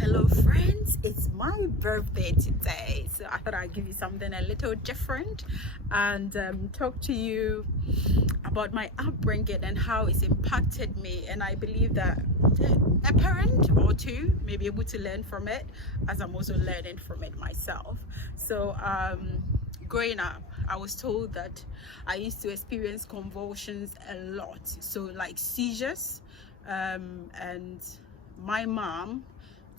Hello friends, it's my birthday today, so I thought I'd give you something a little different and talk to you about my upbringing and how it's impacted me. And I believe that a parent or two may be able to learn from it, as I'm also learning from it myself. So growing up, I was told that I used to experience convulsions a lot, so like seizures, and my mom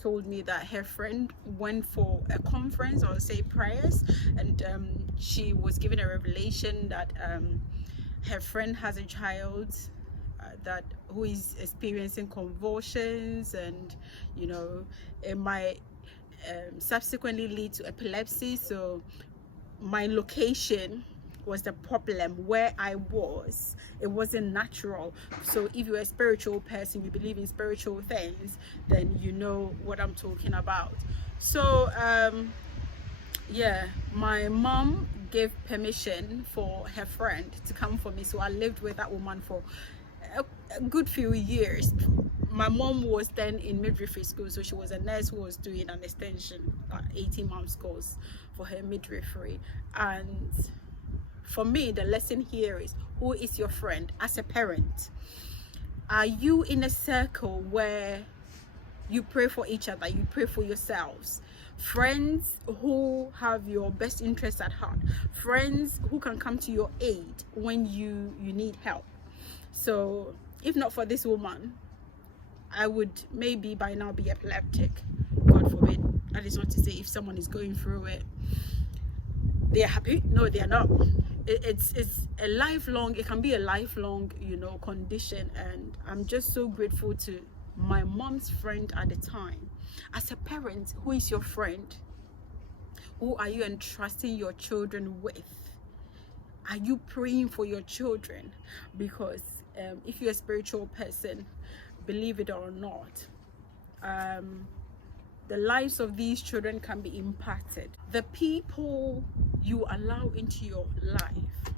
told me that her friend went for a conference or say prayers, and she was given a revelation that her friend has a child that who is experiencing convulsions, and it might subsequently lead to epilepsy. So my location was the problem. Where I was, it wasn't natural. So if you're a spiritual person, you believe in spiritual things, then you know what I'm talking about. So yeah, my mom gave permission for her friend to come for me, so I lived with that woman for a good few years. My mom was then in midwifery school, so she was a nurse who was doing an extension, 18 months course for her midwifery. And for me, the lesson here is, who is your friend as a parent? Are you in a circle where you pray for each other, you pray for yourselves? Friends who have your best interests at heart, friends who can come to your aid when you need help. So if not for this woman, I would maybe by now be epileptic. God forbid. That is not to say if someone is going through it, they are happy. No, they are not. It's a lifelong, it can be a lifelong condition. And I'm just so grateful to my mom's friend at the time. As a parent, who is your friend? Who are you entrusting your children with? Are you praying for your children? Because if you're a spiritual person, believe it or not, the lives of these children can be impacted. The people you allow into your life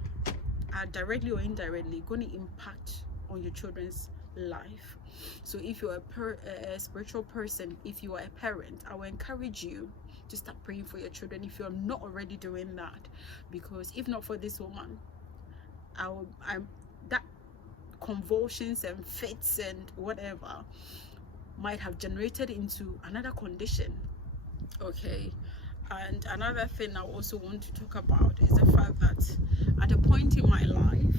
are directly or indirectly going to impact on your children's life. So if you're a spiritual person, if you are a parent, I will encourage you to start praying for your children if you're not already doing that. Because if not for this woman, that convulsions and fits and whatever might have generated into another condition. Okay. And another thing I also want to talk about is the fact that at a point in my life,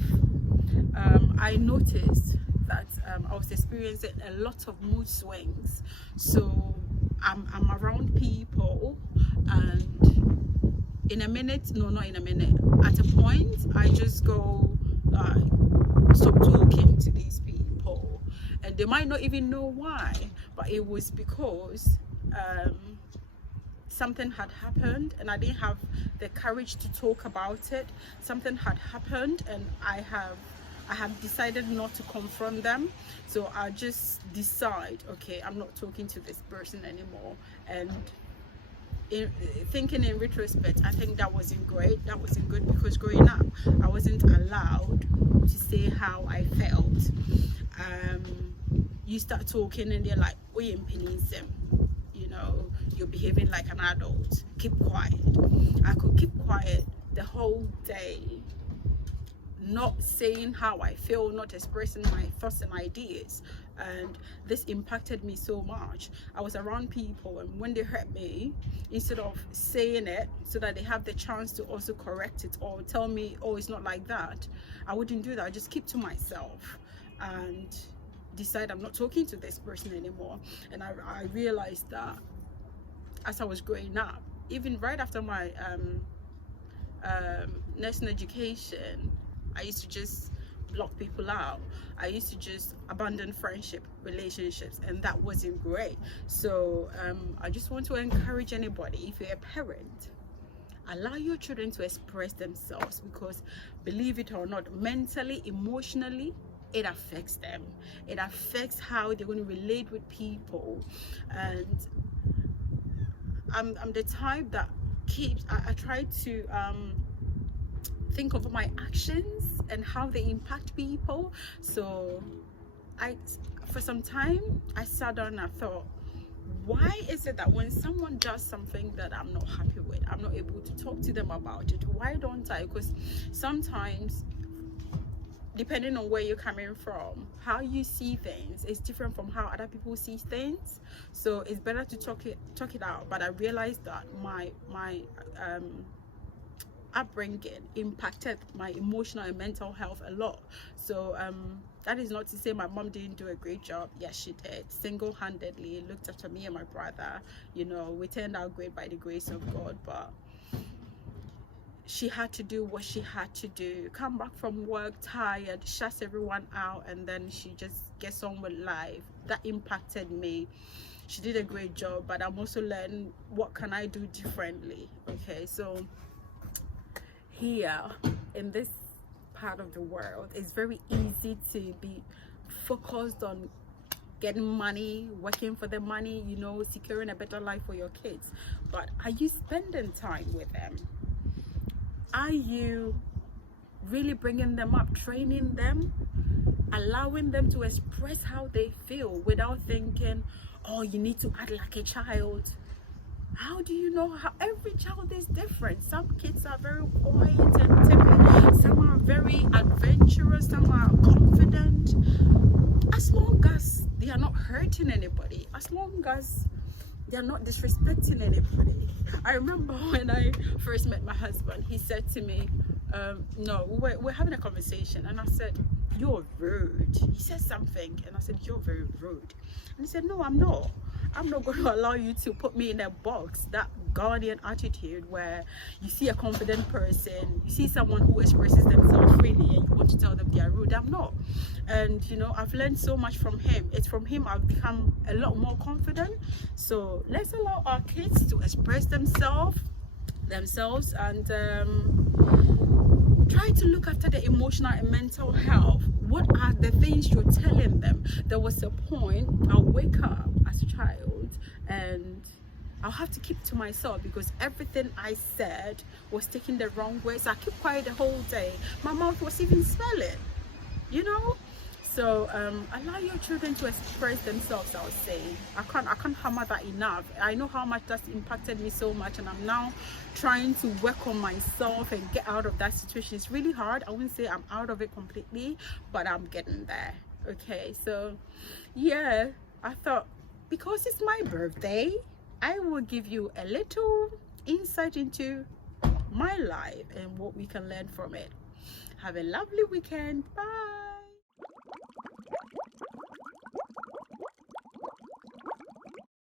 I noticed that I was experiencing a lot of mood swings. So I'm around people, and in a minute, no, not in a minute, at a point I just go stop talking to these people, and they might not even know why, but it was because something had happened and I didn't have the courage to talk about it. Something had happened and I have decided not to confront them. So I just decide, okay, I'm not talking to this person anymore. And thinking in retrospect, I think that wasn't great. That wasn't good, because growing up, I wasn't allowed to say how I felt. You start talking and they're like, oh, you're you're behaving like an adult, keep quiet. I could keep quiet the whole day, not saying how I feel, not expressing my thoughts and ideas. And this impacted me so much. I was around people, and when they hurt me, instead of saying it so that they have the chance to also correct it or tell me, oh, it's not like that, I wouldn't do that. I just keep to myself and decide I'm not talking to this person anymore. And I realized that as I was growing up, even right after my nursing education, I used to just block people out. I used to just abandon friendship, relationships, and that wasn't great. So I just want to encourage anybody, if you're a parent, allow your children to express themselves, because believe it or not, mentally, emotionally, it affects them. It affects how they're going to relate with people. And I'm the type that I try to think of my actions and how they impact people. So for some time I sat down and I thought, why is it that when someone does something that I'm not happy with, I'm not able to talk to them about it? Why don't I? Because sometimes, depending on where you're coming from, how you see things is different from how other people see things. So it's better to talk it out. But I realized that my upbringing impacted my emotional and mental health a lot. So that is not to say my mom didn't do a great job. Yes, she did. Single-handedly looked after me and my brother. You know, we turned out great by the grace of God. But she had to do what she had to do. Come back from work tired, shuts everyone out, and then she just gets on with life. That impacted me. She did a great job, but I'm also learning what can I do differently. Okay, so here in this part of the world, it's very easy to be focused on getting money, working for the money, you know, securing a better life for your kids. But are you spending time with them? Are you really bringing them up, training them, allowing them to express how they feel without thinking, oh, you need to act like a child? How do you know? How every child is different. Some kids are very quiet and timid, some are very adventurous, some are confident. As long as they are not hurting anybody, as long as they're not disrespecting anybody. I remember when I first met my husband, he said to me, no, we're having a conversation, and I said, you're rude. He said something, and I said, you're very rude. And he said, no, I'm not going to allow you to put me in a box. That guardian attitude where you see a confident person, you see someone who expresses themselves freely, and you want to tell them they are rude. I'm not. And you know, I've learned so much from him. It's from him I've become a lot more confident. So let's allow our kids to express themselves and try to look after their emotional and mental health. What are the things you're telling them? There was a point I'll wake up as a child and I'll have to keep to myself because everything I said was taken the wrong way. So I keep quiet the whole day. My mouth was even smelling, you know. So allow your children to express themselves, I would say. I can't hammer that enough. I know how much that's impacted me so much, and I'm now trying to work on myself and get out of that situation. It's really hard. I wouldn't say I'm out of it completely, but I'm getting there. Okay, so yeah, I thought because it's my birthday, I will give you a little insight into my life and what we can learn from it. Have a lovely weekend. Bye.